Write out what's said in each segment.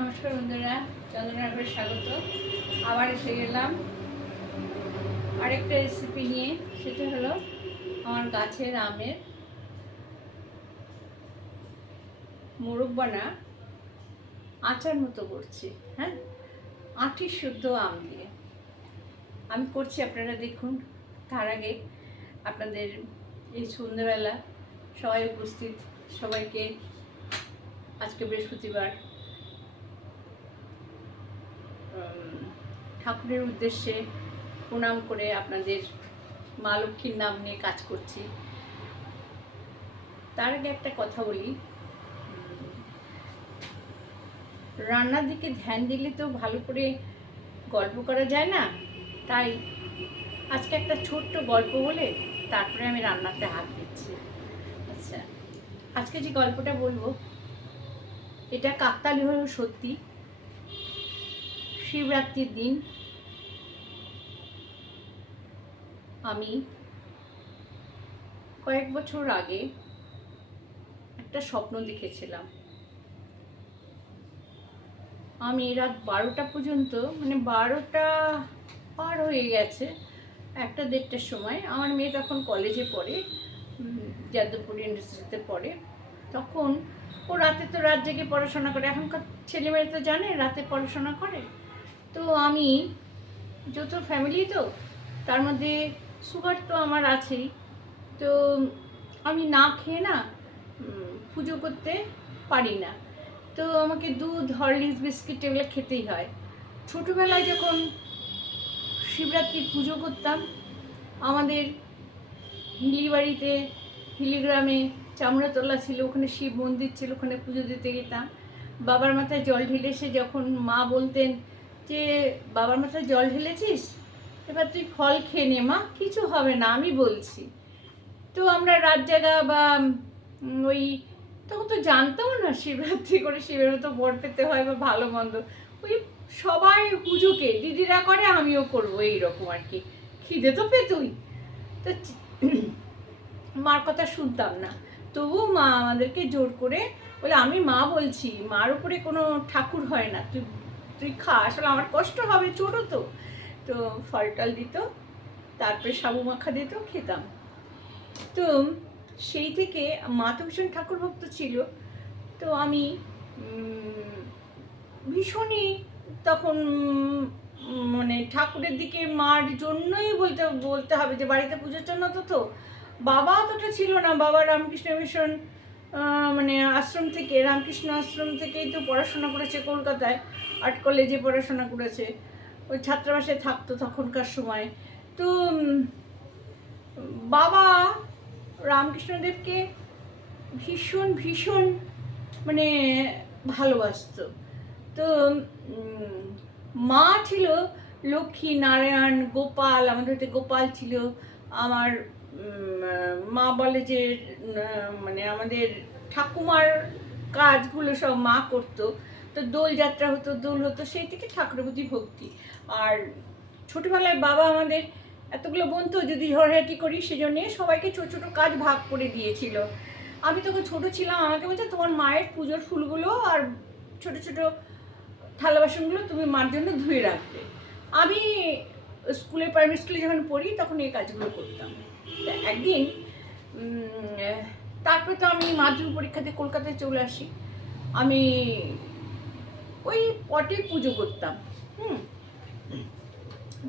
নমস্কার বন্ধুরা, চন্দ্রনগরে স্বাগত। আবার এসে গেলাম আরেকটা রেসিপি নিয়ে। সেটা হলো আমার গাছের আমের মুরব্বানা আচার মতো করছি। হ্যাঁ, আঁটি শুদ্ধ আম দিয়ে আমি করছি, আপনারা দেখুন। তার আগে আপনাদের এই সন্ধ্যেবেলা সবাই উপস্থিত সবাইকে আজকে বৃহস্পতিবার ঠাকুরের উদ্দেশ্যে প্রণাম করে আপনাদের মা লক্ষ্মীর নাম নিয়ে কাজ করছি। তার আগে একটা কথা বলি, রান্নার দিকে ধ্যান দিলে তো ভালো করে গল্প করা যায় না। তাই আজকে একটা ছোট্ট গল্প বলে তারপরে আমি রান্নাতে হাত দিচ্ছি। আচ্ছা, আজকে যে গল্পটা বলবো এটা কাকতালীয় হলেও সত্যি। শিবরাত্রির দিন আমি কয়েক বছর আগে একটা স্বপ্ন দেখেছিলাম। আমি রাত 12টা পর্যন্ত, মানে 12টা পার হয়ে গেছে, 1-1:30টার সময়, আমার মেয়ে তখন কলেজে পড়ে, যাদবপুর ইউনিভার্সিটিতে পড়ে। তখন ও রাতে তো রাত জেগে পড়াশোনা করে, এখনকার ছেলেমেয়েরা তো জানে রাতে পড়াশোনা করে। তো আমি যত ফ্যামিলি, তো তার মধ্যে সুগার তো আমার আছেই। তো আমি না খেয়ে না পুজো করতে পারি না। তো আমাকে দুধ, হরলিক্স, বিস্কিট এগুলো খেতেই হয়। ছোটোবেলায় যখন শিবরাত্রির পুজো করতাম, আমাদের হিলিবাড়িতে, হিলিগ্রামে চামড়াতলা ছিল, ওখানে শিব মন্দির ছিল, ওখানে পুজো দিতে যেতাম। বাবার মাথায় জল ঢেলে এসে যখন মা বলতেন যে বাবার মাথায় জল ঢেলেছিস, এবার তুই ফল খেয়ে নে মা, কিছু হবে না, আমি বলছি। তো আমরা রাত জাগা বা ওই, তখন তো জানতাম না শিবরাত্রি করে শিবের মতো বর পেতে হয় বা ভালো মন্দ, ওই সবাই পুজোকে দিদিরা করে আমিও করবো এইরকম আর কি। খিদে তো পেতই। তো মার কথা শুনতাম না, তবুও মা আমাদেরকে জোর করে বলে, আমি মা বলছি, মার উপরে কোনো ঠাকুর হয় না, তুই তুই খা। আসলে আমার কষ্ট হবে, ছোটো তো। তো ফল টল দিত, তারপরে সাবু মাখা দিত, খেতাম। তো সেই থেকে মা তো ভীষণ ঠাকুর ভক্ত ছিল। তো আমি ভীষণই তখন মানে ঠাকুরের দিকে মার জন্যই বলতে হবে যে বাড়িতে পুজোর জন্য তো বাবা অতটা ছিল না। বাবা রামকৃষ্ণ মিশন মানে আশ্রম থেকে, রামকৃষ্ণ আশ্রম থেকেই তো পড়াশোনা করেছে কলকাতায়, আর্ট কলেজে পড়াশোনা করেছে, ওই ছাত্রাবাসে থাকতো তখনকার সময়। তো বাবা রামকৃষ্ণদেবকে ভীষণ ভীষণ মানে ভালোবাসতো। তো মা ছিল লক্ষ্মী, নারায়ণ, গোপাল, আমাদের গোপাল ছিল। আমার মা বলে যে মানে আমাদের ঠাকুমার কাজগুলো সব মা করতো। তো দোল যাত্রা হতো, দোল হতো, সেই থেকে ঠাকুরের প্রতি ভক্তি। আর ছোটোবেলায় বাবা আমাদের এতগুলো বোন তো, যদি ঝড়ঝাটি করি সেজন্য সবাইকে ছোটো ছোটো কাজ ভাগ করে দিয়েছিল। আমি তখন ছোটো ছিলাম, আমাকে বলছে তোমার মায়ের পুজোর ফুলগুলো আর ছোটো ছোটো থালা বাসনগুলো তুমি মার জন্য ধুয়ে রাখবে। আমি স্কুলে, প্রাইমারি স্কুলে যখন পড়ি তখন এই কাজগুলো করতাম। তা একদিন তারপরে তো আমি মাধ্যমিক পরীক্ষাতে কলকাতায় চলে আসি। আমি ওই পটে পুজো করতাম।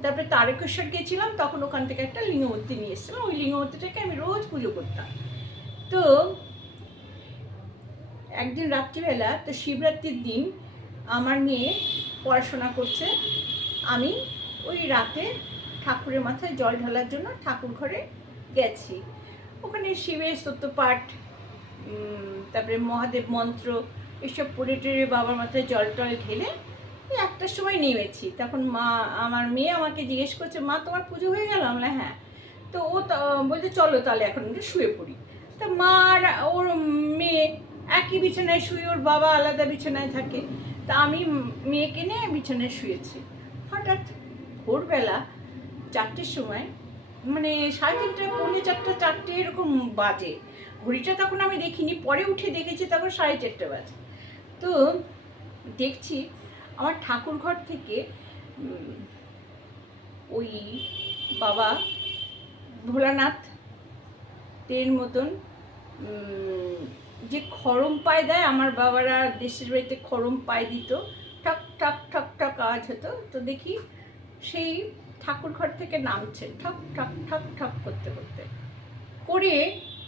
তারপরে তারকেশ্বর গেছিলাম, তখন ওখান থেকে একটা লিঙ্গমূর্তি নিয়ে এসেছিলাম, ওই লিঙ্গমূর্তিটাকে আমি রোজ পুজো করতাম। তো একদিন রাত্রিবেলা, তো শিবরাত্রির দিন আমার মেয়ে পড়াশোনা করছে, আমি ওই রাতে ঠাকুরের মাথায় জল ঢালার জন্য ঠাকুর ঘরে গেছি। ওখানে শিবের স্তোত্রপাঠ, তারপরে মহাদেব মন্ত্র এসব পড়ে টেরে বাবার মাথায় জল টল ঢেলে 1টার সময় নেমেছি। তখন মা, আমার মেয়ে আমাকে জিজ্ঞেস করছে, মা তোমার পুজো হয়ে গেল? আমরা হ্যাঁ। তো ও বলছে চলো তাহলে এখন শুয়ে পড়ি। তা মা আর ওর মেয়ে একই বিছানায় শুয়ে, ওর বাবা আলাদা বিছানায় থাকে। তা আমি মেয়েকে নিয়ে বিছানায় শুয়েছি। হঠাৎ ভোরবেলা 4টের সময়, মানে 3:30, 4:45, 4টে এরকম বাজে। ঘড়িটা তখন আমি দেখিনি, পরে উঠে দেখেছি তখন 4:30 বাজে। তো দেখছি আমার ঠাকুর ঘর থেকে ওই বাবা ভোলানাথ তের মতন যে খড়ম পায়ে দেয়, আমার বাবারা দেশের বাড়িতে খড়ম পায়ে দিত, ঠক ঠক ঠক ঠক আওয়াজ হতো। তো দেখি সেই ঠাকুর ঘর থেকে নামছে ঠক ঠক ঠক ঠক করতে করতে করে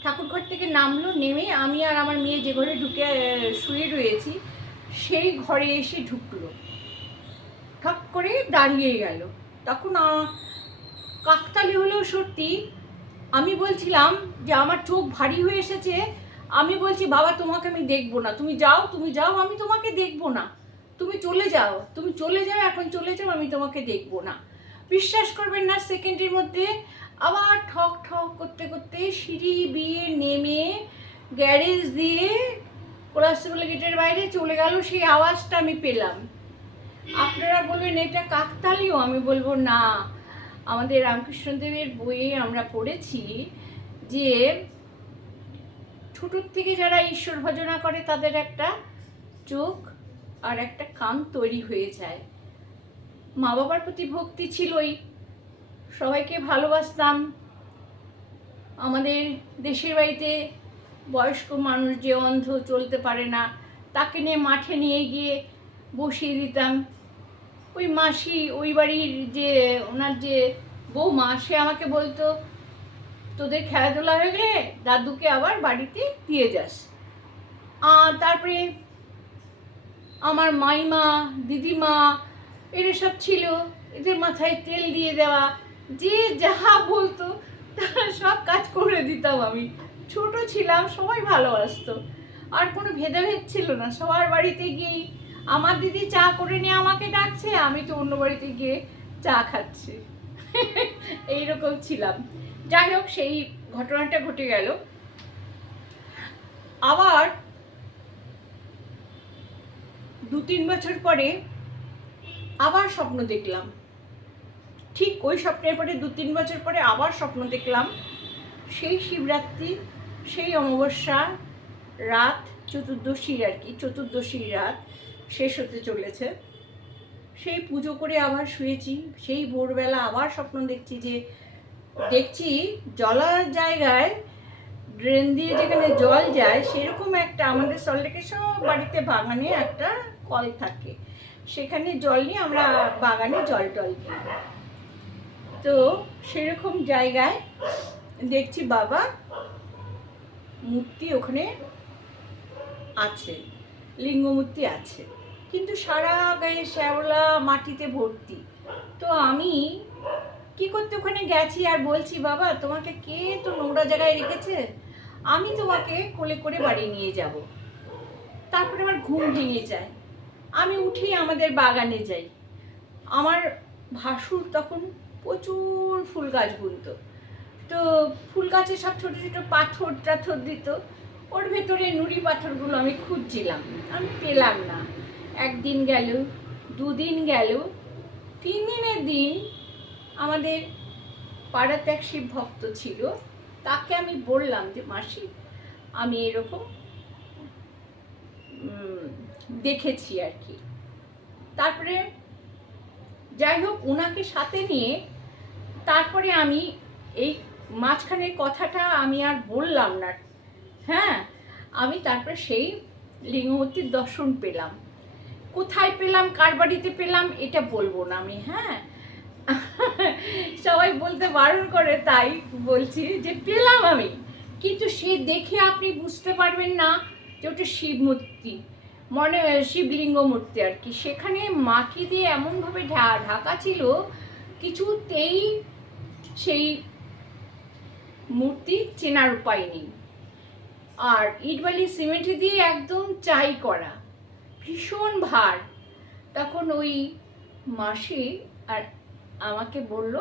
ঠাকুর ঘর থেকে নামলো। নেমে আমি আর আমার মেয়ে যে ঘরে ঢুকে শুয়ে রয়েছি সেই ঘরে এসে ঢুকলো, ঠক করে দাঁড়িয়ে গেল। তখন কাকতালি হলেও সত্যি। আমি বলছিলাম যে আমার চোখ ভারী হয়ে এসেছে। আমি বলছি বাবা তোমাকে আমি দেখবো না, তুমি যাও তুমি যাও, আমি তোমাকে দেখবো না, তুমি চলে যাও, তুমি চলে যাও, এখন চলে যাও, আমি তোমাকে দেখবো না। বিশ্বাস করবেন না, সেকেন্ডের মধ্যে আবার ঠক ঠক করতে করতে সিঁড়ি বিয়ে নেমে গ্যারেজ দিয়ে কোলাস্টেবল গেটের বাইরে চলে গেল। সেই আওয়াজটা আমি পেলাম। আপনারা বলবেন এটা কাকতালিও, আমি বলবো না। আমাদের রামকৃষ্ণদেবের বইয়ে আমরা পড়েছি যে ছোটোর থেকে যারা ঈশ্বর ভজনা করে তাদের একটা চোখ আর একটা কান তৈরি হয়ে যায়। মা বাবার প্রতি ভক্তি ছিলই, সবাইকে ভালোবাসতাম। আমাদের দেশের বাড়িতে বয়স্ক মানুষ যে অন্ধ চলতে পারে না, তাকে নিয়ে মাঠে নিয়ে গিয়ে বসিয়ে দিতাম। ওই মাসি, ওই বাড়ির যে ওনার যে বৌমা, সে আমাকে বলতো তোদের খেলাধুলা হয়ে গেলে দাদুকে আবার বাড়িতে দিয়ে যাস। তারপরে আমার মাইমা, দিদিমা এরা সব ছিল, এদের মাথায় তেল দিয়ে দেওয়া, যে যাহা বলতো তারা সব কাজ করে দিতাম। আমি ছোট ছিলাম, সবাই ভালোবাসতো, আর কোনো ভেদাভেদ ছিল না। সবার বাড়িতে গিয়েই আমার দিদি চা করে নিয়ে আমাকে ডাকছে, আমি তো অন্য বাড়িতে গিয়ে চা খাচ্ছি। এইরকম ছিলাম। যাই হোক, সেই ঘটনাটা ঘটে গেল। আবার 2-3 বছর পরে আবার স্বপ্ন দেখলাম। ঠিক ওই স্বপ্নের পরে 2-3 বছর পরে আবার স্বপ্ন দেখলাম। সেই শিবরাত্রি, সেই অমাবস্যা রাত, চতুর্দশীর আর কি, চতুর্দশীর রাত শেষ হতে চলেছে। সেই পুজো করে আবার শুয়েছি। সেই ভোরবেলা আবার স্বপ্ন দেখছি জলার জায়গায়, ড্রেন দিয়ে যেখানে জল যায় সেরকম একটা, আমাদের সল্টলেকের সব বাড়িতে বাগানে একটা কল থাকে, সেখানে জল নিয়ে আমরা বাগানে জল টল দিই। তো সেরকম জায়গায় দেখছি বাবা মূর্তি ওখানে আছে, লিঙ্গ মূর্তি আছে, কিন্তু সারা গায়ে শ্যাওলা মাটিতে ভর্তি। তো আমি কি করতে ওখানে গেছি আর বলছি বাবা তোমাকে কে তো নোংরা জায়গায় রেখেছে, আমি তোমাকে কোলে করে বাড়ি নিয়ে যাব। তারপরে আমার ঘুম ভেঙে যায়, আমি উঠি আমাদের বাগানে যাই। আমার ভাসুর তখন প্রচুর ফুল গাছ বুনতো, তো ফুল গাছে সব ছোটো ছোটো পাথর টাথর দিত, ওর ভেতরে নুড়ি পাথরগুলো আমি খুঁজছিলাম, আমি পেলাম না। 1 দিন গেল, 2 দিন গেল, 3 দিনের দিন আমাদের পাড়াতে এক শিব ভক্ত ছিল, তাকে আমি বললাম যে মাসি আমি এরকম দেখেছি আর কি। তারপরে যাই হোক, ওনাকে সাথে নিয়ে তারপরে আমি এই মাঝখানের কথাটা আমি আর বললাম না। হ্যাঁ, আমি তারপরে সেই লিঙ্গমূর্তির দর্শন পেলাম। কোথায় পেলাম, কার বাড়িতে পেলাম এটা বলবো না আমি। হ্যাঁ, সবাই বলতে বারণ করে, তাই বলছি যে পেলাম আমি, কিন্তু সে দেখে আপনি বুঝতে পারবেন না যে ওটা শিব মূর্তি, মনে শিবলিঙ্গ মূর্তি আর কি। সেখানে মাটি দিয়ে এমনভাবে ঢাকা ছিল, কিছুতেই সেই মূর্তি চেনার উপায় নেই। আর ইটবালি সিমেন্ট দিয়ে একদম চাই করা, ভীষণ ভার। তখন ওই মাসি আর আমাকে বলল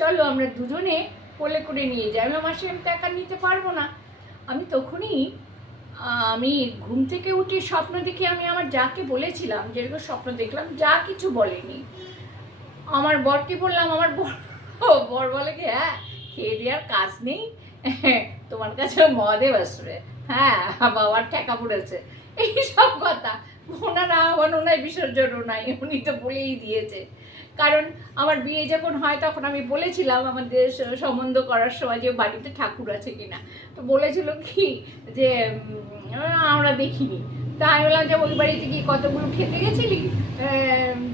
চলো আমরা দুজনে কোলে করে নিয়ে যাই। আমি মাসি আমি তো একা নিতে পারবো না। আমি তখনই আমি ঘুম থেকে উঠে স্বপ্ন দেখে আমি আমার যাকে বলেছিলাম যেরকম স্বপ্ন দেখলাম, যা কিছু বলেনি। আমার বরকে বললাম, আমার বর বলে কি হ্যাঁ খেয়ে দেওয়ার কাজ নেই, তোমার কাছে মদে বসবে, হ্যাঁ বাবার ঠেকা পড়েছে, এইসব কথা। ওনার আহ্বান ওনায় বিসর্জনও নাই, উনি তো বলেই দিয়েছে। কারণ আমার বিয়ে যখন হয় তখন আমি বলেছিলাম আমাদের সম্বন্ধ করার সময় যে বাড়িতে ঠাকুর আছে কিনা, তো বলেছিল কি যে আমরা দেখিনি। তা আমি বললাম যে ওই বাড়িতে কি কতগুলো খেতে গেছিলি,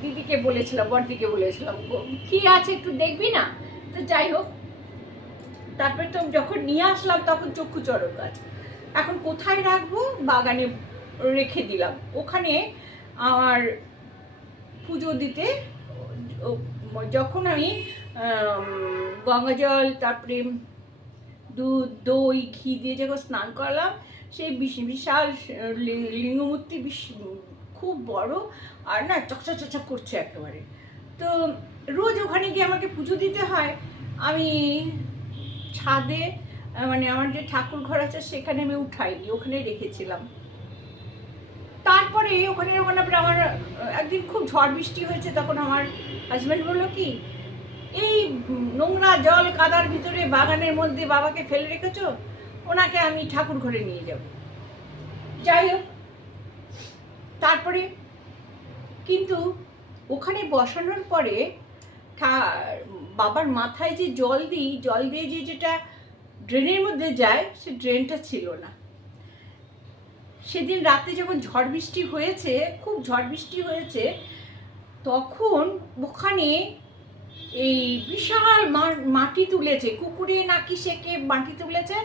দিদিকে বলেছিলাম, বড়দিকে বলেছিলাম কি আছে একটু দেখবি না। তো যাই হোক, তারপরে তো যখন নিয়ে আসলাম তখন চক্ষু চড়ক গাছ, এখন কোথায় রাখবো, বাগানে রেখে দিলাম। ওখানে আমার পুজো দিতে যখন আমি গঙ্গা জল তারপরে দুধ দই ঘি দিয়ে যখন স্নান করলাম, সেই বিশাল লিঙ্গমূর্তি খুব বড় আর না চকচক চকচক করছে একেবারে। তো রোজ ওখানে গিয়ে আমাকে পুজো দিতে হয়। আমি ছাদে মানে আমার যে ঠাকুর ঘর আছে সেখানে আমি উঠাইনি, ওখানে রেখেছিলাম। তারপরে ওখানে আমার একদিন খুব ঝড় বৃষ্টি হয়েছে, তখন আমার হাজব্যান্ড বললো কি এই নোংরা জল কাদার ভিতরে বাগানের মধ্যে বাবাকে ফেলে রেখেছো, ওনাকে আমি ঠাকুর ঘরে নিয়ে যাব। যাই হোক, তারপরে কিন্তু ওখানে বসানোর পরে বাবার মাথায় যে জল দিই, জল দিয়ে যেটা ড্রেনের মধ্যে যায়, সে ড্রেনটা ছিল না। সেদিন রাতে যখন ঝড় বৃষ্টি হয়েছে, খুব ঝড় বৃষ্টি হয়েছে, তখন ওখানে এই বিশাল মাটি তুলেছে, কুকুরে নাকি সেকে মাটি তুলেছে,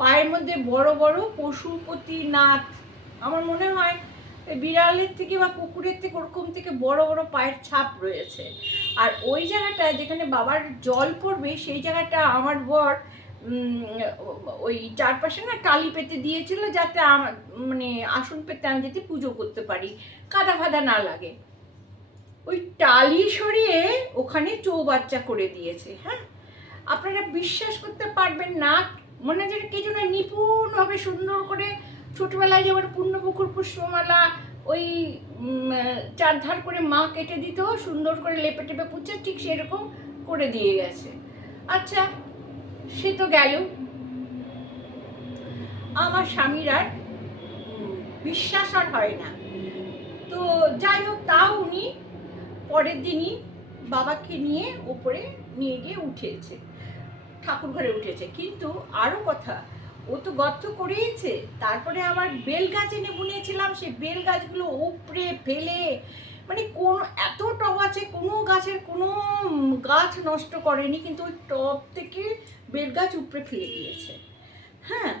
পায়ের মধ্যে বড় বড় পশুপতিনাথ, আমার মনে হয় বিড়ালের থেকে বা কুকুরের থেকে ওরকম থেকে বড় বড় পায়ের ছাপ রয়েছে। আর ওই জায়গাটা যেখানে বাবার জল পড়বে সেই জায়গাটা আমার বর ওই চারপাশে না টালি পেতে দিয়েছিল, যাতে মানে আসন পেতে আমি যাতে পুজো করতে পারি, কাদা ফাদা না লাগে। ওই টালি সরিয়ে ওখানে চৌবাচ্চা করে দিয়েছে। হ্যাঁ, আপনারা বিশ্বাস করতে পারবেন না, মনে হয় যেন কে যেন নিপুণভাবে সুন্দর করে ছোটবেলায় যেমন পূর্ণপুকুর পুষ্পমালা ওই চারধার করে মা কেটে দিত, সুন্দর করে লেপে টেপে পুচ্ছে, ঠিক সেরকম করে দিয়ে গেছে। আচ্ছা, সে তো গেল। আমার স্বামীর আর বিশ্বাস আর হয় না। তো যাই হোক, তাও উনি পরের দিনই বাবাকে নিয়ে ওপরে নিয়ে গিয়ে উঠেছে, ঠাকুর ঘরে উঠেছে। কিন্তু আরও কথা, ও তো গর্ত করেইছে, তারপরে আমার বেল গাছ এনে বুনেছিলাম, সেই বেল গাছগুলো উপড়ে ফেলে, মানে কোন এত টব আছে, কোনো গাছের কোনো গাছ নষ্ট করেনি, কিন্তু ওই টব থেকে বেল গাছ উপড়ে ফেলে দিয়েছে। হ্যাঁ,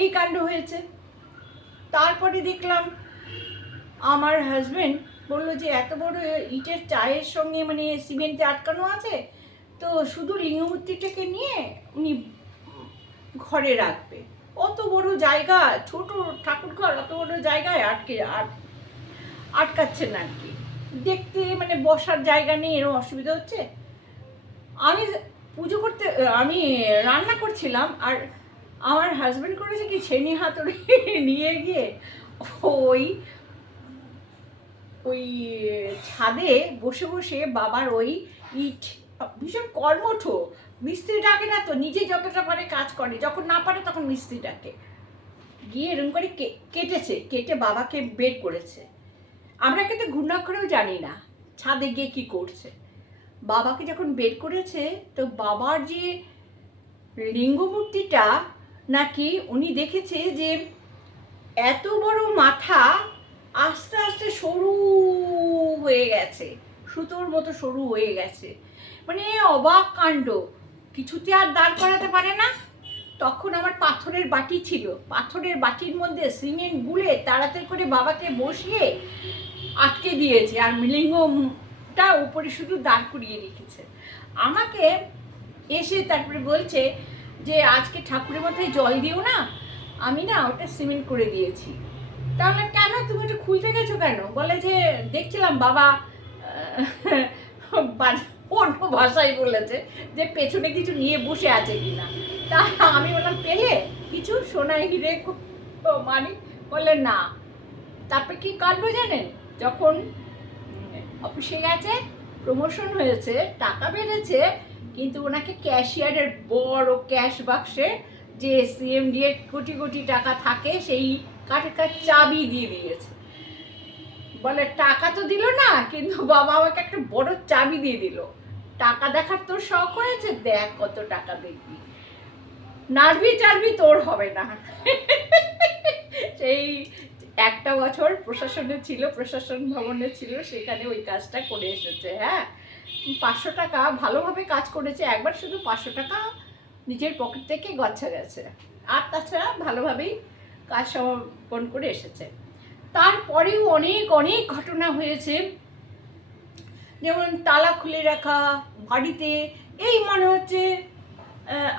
এই কাণ্ড হয়েছে। তারপরে দেখলাম আমার হাজবেন্ড বললো যে এত বড় ইটের চায়ের সঙ্গে মানে সিমেন্টে আটকানো আছে, তো শুধু লিঙ্গমূর্তিটাকে নিয়ে উনি ঘরে রাখবে। অত বড় জায়গা, ছোট ঠাকুর ঘর, অত বড় জায়গায় আটকাচ্ছেন আর কি, দেখতে মানে বসার জায়গা নেই, এরকম অসুবিধা হচ্ছে। আমি পুজো করতে, আমি রান্না করছিলাম, আর আমার হাজবেন্ড করেছে কি ছেনি হাতুড়ি নিয়ে গিয়ে ওই ওই ছাদে বসে বসে বাবার ওই ইট, ভীষণ কর্মঠ, মিস্ত্রি ডাকে না তো, নিজে যতটা পারে কাজ করে, যখন না পারে তখন মিস্ত্রি ডাকে, গিয়ে এরকম করে কেটেছে, কেটে বাবাকে বের করেছে। আমরা কিন্তু ঘূর্ণাক্ষরেও জানি না ছাদে গিয়ে কি করছে। বাবাকে যখন বের করেছে, তো বাবার যে লিঙ্গমূর্তিটা নাকি উনি দেখেছে যে এত বড় মাথা আস্তে আস্তে সরু হয়ে গেছে, সুতোর মতো সরু হয়ে গেছে, মানে অবাক কাণ্ড, কিছুতে আর দাঁড় করাতে পারে না। তখন আমার পাথরের বাটি ছিল, পাথরের বাটির মধ্যে সিমেন্ট গুলে তাড়াতাড়ি করে বাবাকে বসিয়ে আটকে দিয়েছে, আর লিঙ্গটা উপরে শুধু দাঁড় করিয়ে রেখেছে। আমাকে এসে তারপরে বলছে যে আজকে ঠাকুরের মাথায় জল দিও না, আমি না ওটা সিমেন্ট করে দিয়েছি। তাহলে কেন তুমি এটা খুলতে গেছো কেন? বলে যে দেখছিলাম বাবা অন্য ভাষায় বলেছে যে পেছনে কিছু নিয়ে বসে আছে কিনা। তা আমি বললাম পেলে কিছু সোনায় হিরে মানি? বললে না। তারপরে কি কাটবো জানেন, যখন অফিসে গেছে, প্রমোশন হয়েছে, টাকা বেড়েছে, কিন্তু ওনাকে ক্যাশিয়ারের বড় ক্যাশ বাক্সে যে সিএমডি এর কোটি কোটি টাকা থাকে সেই কাঠের চাবি দিয়ে দিয়েছে। বলে টাকা তো দিল না, কিন্তু বাবা আমাকে একটা বড় চাবি দিয়ে দিল। টাকা দেখার তোর শখ হয়েছে, দেখ কত টাকা দেখবি, নাড়বি চাড়বি তোর হবে না। সেই একটা বছর প্রশাসনে ছিল, প্রশাসন ভবনে ছিল, সেখানে ওই কাজটা করে এসেছে। হ্যাঁ, 500 টাকা ভালোভাবে কাজ করেছে, একবার শুধু 500 টাকা নিজের পকেট থেকে গচ্ছা গেছে, আর তাছাড়া ভালোভাবেই কাজ সমাপন করে এসেছে। তারপরেও অনেক অনেক ঘটনা হয়েছে, যেমন তালা খুলে রাখা বাড়িতে, এই মনে হচ্ছে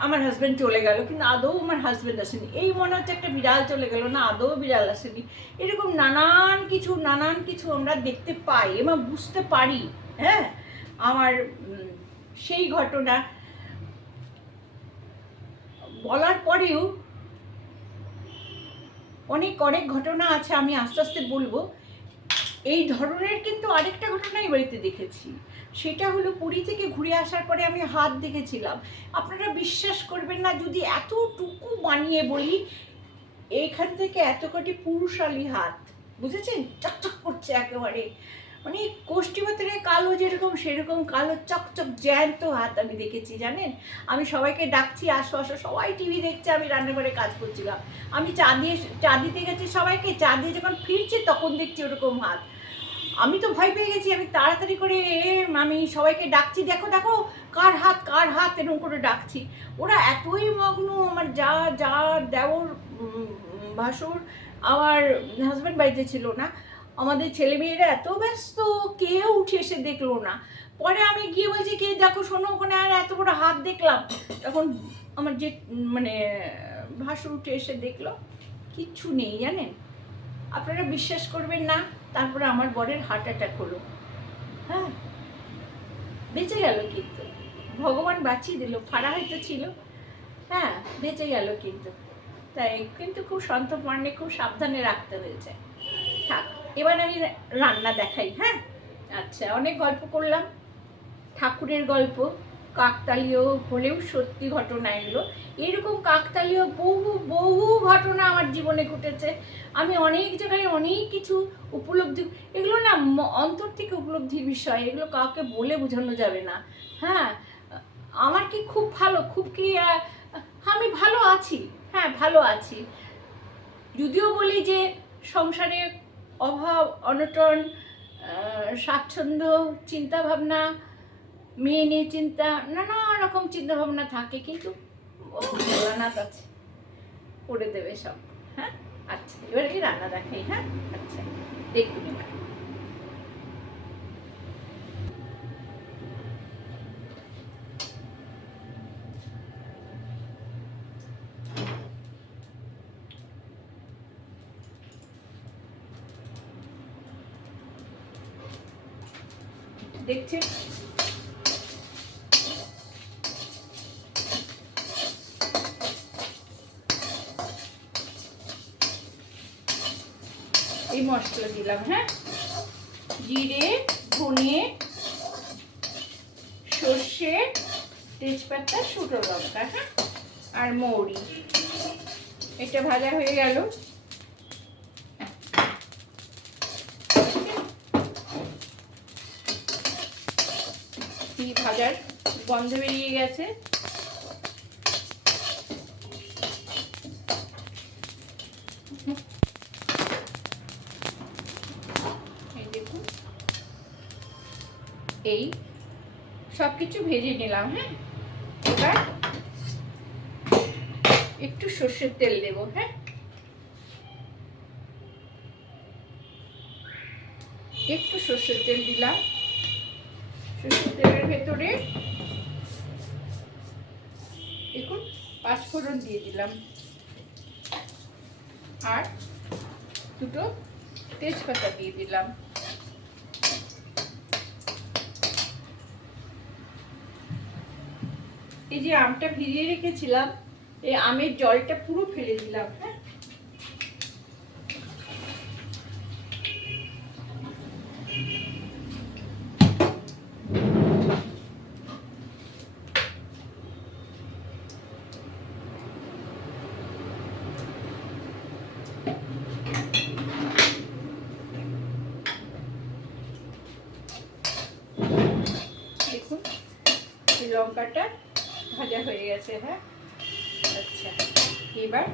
আমার হাজব্যান্ড চলে গেল, কিন্তু আদৌ আমার হাজব্যান্ড আসেনি, এই মনে হচ্ছে একটা বিড়াল চলে গেল, না আদৌ বিড়াল আসেনি। এরকম নানান কিছু আমরা দেখতে পাই এবং বুঝতে পারি। হ্যাঁ, আমার সেই ঘটনা বলার পরেও অনেক অনেক ঘটনা আছে, আমি আস্তে আস্তে বলবো। এই ধরনের কিন্তু আরেকটা ঘটনা এই বাড়িতে দেখেছি, সেটা হলো পুরী থেকে ঘুরে আসার পরে আমি হাত দেখেছিলাম। আপনারা বিশ্বাস করবেন না, যদি এতটুকু বানিয়ে বলি, এইখান থেকে এত কটি পুরুষালী হাত, বুঝেছেন, চকচক করছে একেবারে, মানে কোষ্ঠী পাথরে কালো যেরকম সেরকম কালো চকচক জ্যান্ত হাত আমি দেখেছি। জানেন, আমি সবাইকে ডাকছি আসো আসো, সবাই টিভি দেখছে, আমি রান্নাঘরে কাজ করছিলাম, আমি চা দিতে গেছি সবাইকে, চা দিয়ে যখন ফিরছি তখন দেখছি ওরকম হাত। আমি তো ভয় পেয়ে গেছি, আমি তাড়াতাড়ি করে আমি সবাইকে ডাকছি, দেখো দেখো কার হাত এরকম করে ডাকছি। ওরা এতই মগ্ন, আমার যা দেওর ভাসুর, আমার হাজব্যান্ড বাড়িতে ছিল না, আমাদের ছেলেমেয়েরা এত ব্যস্ত, কেউ উঠে এসে দেখলো না। পরে আমি গিয়ে বলছি, কে দেখো শোনো, ওখানে আর এত বড় হাত দেখলাম। তখন আমার যে মানে ভাসুর উঠে এসে দেখলো কিচ্ছু নেই। জানেন, আপনারা বিশ্বাস করবেন না, তারপরে আমার বরের হার্ট অ্যাটাক হলো। হ্যাঁ, বেঁচে গেল, কিন্তু ভগবান বাঁচিয়ে দিল, ফাড়া হয়তো ছিল, হ্যাঁ বেঁচে গেল কিন্তু। তাই কিন্তু খুব সন্তর্পণে খুব সাবধানে রাখতে হয়েছে। থাক, এবার আমি রান্না দেখাই। হ্যাঁ, আচ্ছা, অনেক গল্প করলাম, ঠাকুরের গল্প, কাকতালীয় হলেও সত্যি ঘটনা এগুলো। এরকম কাকতালীয় বহু বহু ঘটনা আমার জীবনে ঘটেছে। আমি অনেক জায়গায় অনেক কিছু উপলব্ধি, এগুলো না অন্তর থেকে উপলব্ধির বিষয়, এগুলো কাউকে বলে বোঝানো যাবে না। হ্যাঁ, আমার কি খুব ভালো, খুব কি আমি ভালো আছি, হ্যাঁ ভালো আছি। যদিও বলি যে সংসারে অভাব অনটন, স্বাচ্ছন্দ্য, চিন্তাভাবনা, মেয়ে নিয়ে চিন্তা, নানা রকম চিন্তাভাবনা থাকে, কিন্তু ও ভোলানাথ আছে, করে দেবে সব। হ্যাঁ, আচ্ছা, এবার কি রান্না দেখাই। হ্যাঁ, আচ্ছা, দেখুন এবার দেখছেন, এই মশলা দিলাম। হ্যাঁ, জিরে, ধনে, সর্ষে, তেজপাতা, শুকনো লঙ্কা, হ্যাঁ আর মৌরি, এটা ভাজা হয়ে গেল। ভাজার গন্ধ বেরিয়ে গেছে। এই দেখুন, এই সব কিছু ভেজে নিলাম। হ্যাঁ, এবার একটু সর্ষের তেল দেবো। হ্যাঁ, একটু সর্ষের তেল দিলাম, সর্ষের তেলের ভেতরে দেখুন পাঁচফোড়ন দিয়ে দিলাম, আর দুটো তেজপাতা দিয়ে দিলাম। এই যে আমটা ভিজিয়ে রেখেছিলাম, এই আমের জলটা পুরো ফেলে দিলাম। হ্যাঁ, দেখুন লঙ্কাটা ভাজা হয়ে গেছে। হ্যাঁ, আচ্ছা, এবার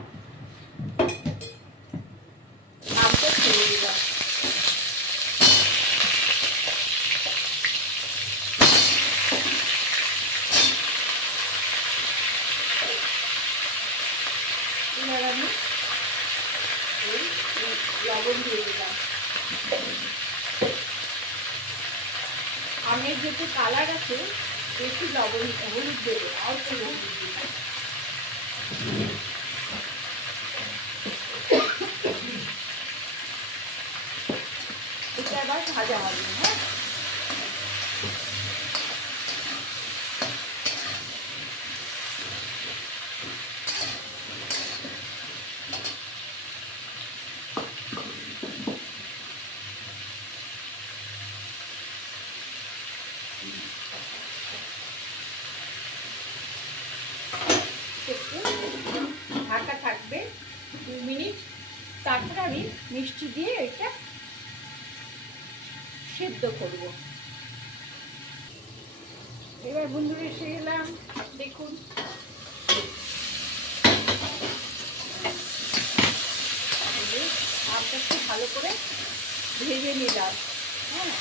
আমটা ছেড়ে দিলাম। এবার আমি লবণ দিয়ে দিলাম। আমের যেহেতু কালার আছে, বেশি লবণ হলুদ দেবো, অল্প হলুদ দিলাম। এটা আবার ভাজা হবে। হ্যাঁ, একটু ঢাকা থাকবে 2 মিনিট, তারপরে আমি মিষ্টি দিয়ে এটা সেদ্ধ করব। এবার বন্ধুরা এসে গেলাম, দেখুন আমটা একটু ভালো করে ভেজে নিলাম। হ্যাঁ,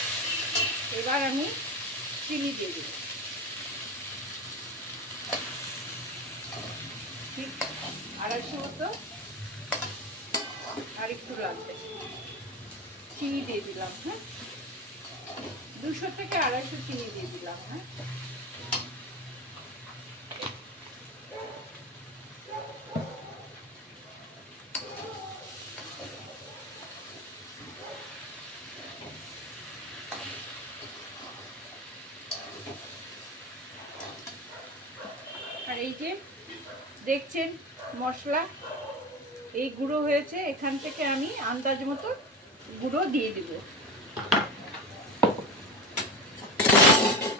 এবার আমি চিনি দিয়ে দেব, ঠিক 250 মতো, আর একটু লাগবে। চিনি দিয়ে দিলাম। হ্যাঁ, 200 থেকে 250 চিনি দিয়ে দিলাম। হ্যাঁ, আর এই যে দেখছেন মশলা এই গুঁড়ো হয়েছে, এখান থেকে আমি আন্দাজ মতো গুঁড়ো দিয়ে দেব।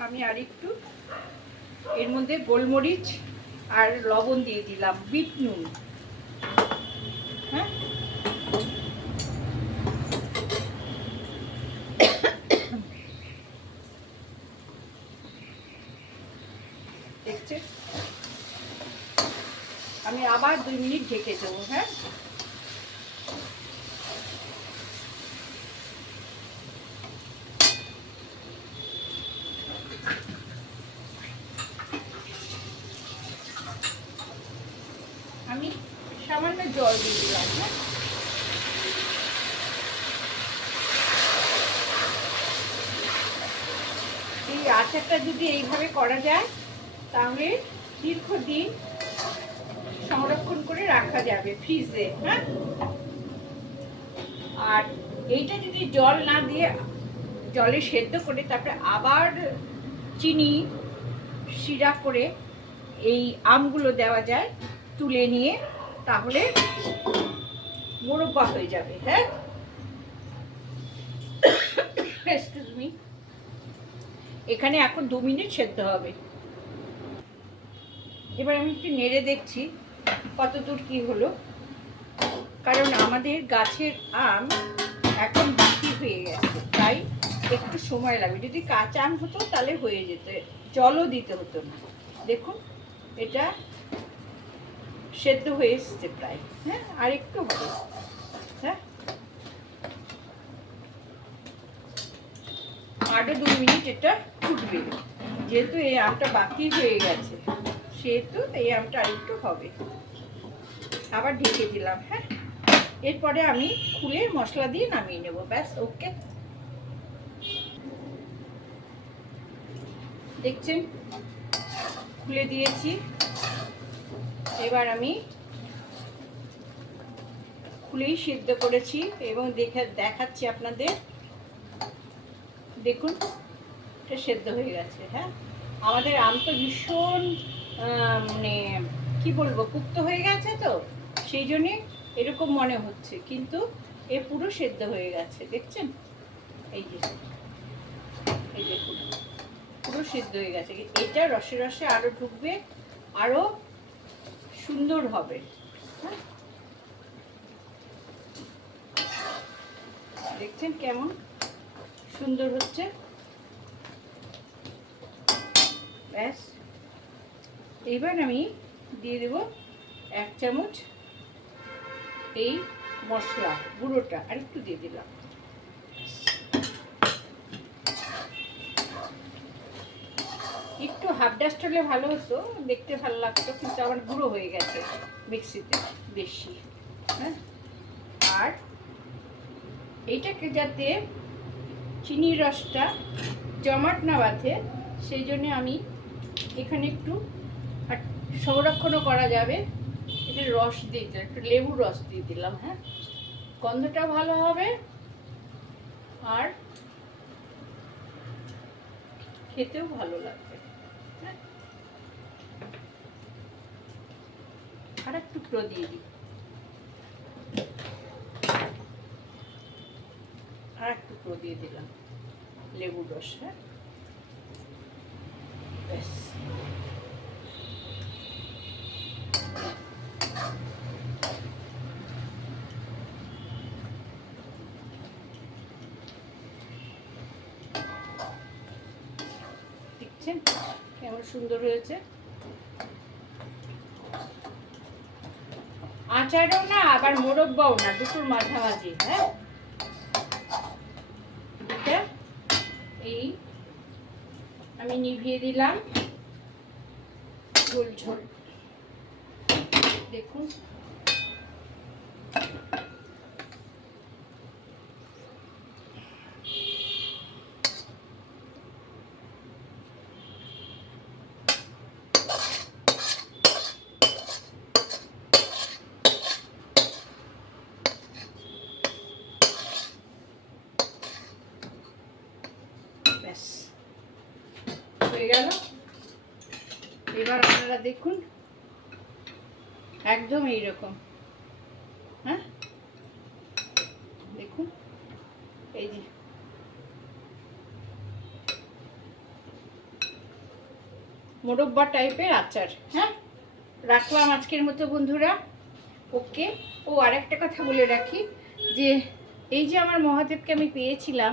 আমি আর একটু এর মধ্যে গোলমরিচ আর লবণ দিয়ে দিলাম, বিট নুন। হ্যাঁ, দেখছেন, আমি আবার 2 মিনিট ঢেকে দেবো। হ্যাঁ, আমি সামান্য জল দিয়ে দিলাম। হ্যাঁ, এই আচারটা যদি এইভাবে করা যায় তাহলে দীর্ঘদিন সংরক্ষণ করে রাখা যাবে ফ্রিজে। হ্যাঁ, আর এইটা যদি জল না দিয়ে জলে সেদ্ধ করে তারপরে আবার চিনি সিরাপ করে এই আমগুলো দেওয়া যায় তুলে নিয়ে, তাহলে মোরব্বা হয়ে যাবে। হ্যাঁ, এক্সকিউজ মি, এখানে এখন 2 মিনিট সেদ্ধ হবে। এবার আমি একটু নেড়ে দেখছি কতদূর কি হলো, কারণ আমাদের গাছের আম এখন বাকি হয়ে গেছে, তাই একটু সময় লাগবে। যদি কাঁচা আম হতো তাহলে হয়ে যেত, জলও দিতে হতো না। দেখুন এটা সেদ্ধ হয়ে এসছে প্রায়। হ্যাঁ, আর একটু হবে। হ্যাঁ, আরও 2 মিনিট এটা ফুটবে। যেহেতু এই আমটা বাকি হয়ে গেছে সেহেতু এই আমটা আরেকটু হবে। আবার ঢেকে দিলাম। হ্যাঁ, এরপরে আমি খুলে মশলা দিয়ে নামিয়ে নেব, ব্যাস। ওকে, দেখছেন খুলে দিয়েছি। এবার আমি খুলেই সিদ্ধ করেছি এবং দেখাচ্ছি আপনাদের। দেখুন এটা সেদ্ধ হয়ে গেছে। হ্যাঁ, আমাদের আম তো ভীষণ মানে কি বলবো, পুক্ত হয়ে গেছে, তো সেই জন্যে এরকম মনে হচ্ছে, কিন্তু এ পুরো সেদ্ধ হয়ে গেছে। দেখছেন, এই যে এই দেখুন পুরো সেদ্ধ হয়ে গেছে। এটা রসে রসে আরো ঢুকবে, আরো সুন্দর হবে। হ্যাঁ, দেখছেন কেমন সুন্দর হচ্ছে। ব্যাস। এইবার আমি দিয়ে দেব 1 চামচ এই মশলা গুঁড়োটা, আর একটু দিয়ে দিলাম। একটু হাফ ডাস্ট হলে ভালো হতো, দেখতে ভালো লাগতো, কিন্তু আমার গুঁড়ো হয়ে গেছে মিক্সিতে বেশি। হ্যাঁ, আর এইটাকে যাতে চিনির রসটা জমাট না বাঁধে সেই জন্য আমি এখানে একটু সংরক্ষণও করা যাবে, এটা রস দিয়ে দিলাম, একটু লেবুর রস দিয়ে দিলাম। হ্যাঁ, গন্ধটা ভালো হবে আর খেতেও ভালো লাগবে। হ্যাঁ, আর এক টুকরো দিয়ে দিই, আর এক টুকরো দিয়ে দিলাম লেবুর রস। হ্যাঁ, ব্যাস। দেখছেন কেমন সুন্দর হয়েছে। আচারও না আবার মোরব্বাও না, দুটোর মাঝামাঝি। হ্যাঁ, এটা এই আমি নিভিয়ে দিলাম ঝোল ঝোল, দেখুন। ব্যাস হয়ে গেল। এবার আপনারা দেখুন একদম এইরকম। হ্যাঁ, দেখুন এই যে মোরব্বা টাইপের আচার। হ্যাঁ, রাখলাম আজকের মতো বন্ধুরা। ওকে। ও আরেকটা কথা বলে রাখি, যে এই যে আমার মহাদেবকে আমি পেয়েছিলাম,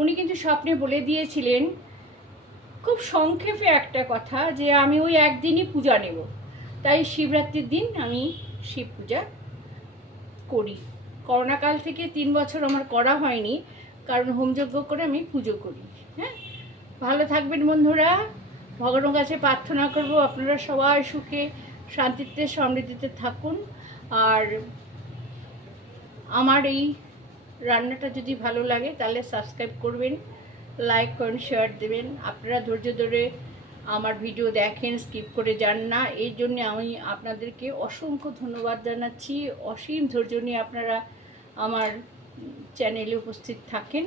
উনি কিন্তু স্বপ্নে বলে দিয়েছিলেন খুব সংক্ষেপে একটা কথা, যে আমি ওই একদিনই পূজা নেব। তাই শিবরাত্রির দিন আমি শিব পূজা করি। করোনাকাল থেকে 3 বছর আমার করা হয়নি, কারণ হোমযজ্ঞ করে আমি পুজো করি। হ্যাঁ, ভালো থাকবেন বন্ধুরা। ভগবানের কাছে প্রার্থনা করব আপনারা সবাই সুখে শান্তিতে সমৃদ্ধিতে থাকুন। আর আমার এই রান্নাটা যদি ভালো লাগে তাহলে সাবস্ক্রাইব করবেন, লাইক করেন, শেয়ার দেবেন। আপনারা ধৈর্য ধরে আমার ভিডিও দেখেন, স্কিপ করে যান না, এই জন্যে আমি আপনাদেরকে অসংখ্য ধন্যবাদ জানাচ্ছি। অসীম ধৈর্য নিয়ে আপনারা আমার চ্যানেলে উপস্থিত থাকেন।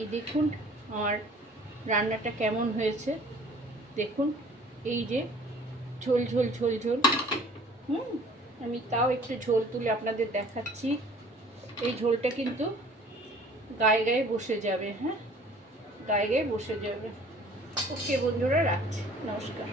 এই দেখুন আমার রান্নাটা কেমন হয়েছে, দেখুন এই যে ঝোল ঝোল ঝোল ঝোল। আমি তাও একটু ঝোল তুলে আপনাদের দেখাচ্ছি। এই ঝোলটা কিন্তু গায়ে গায়ে বসে যাবে। হ্যাঁ, গায়ে গায়ে বসে যাবে। ওকে বন্ধুরা, রাখছি, নমস্কার।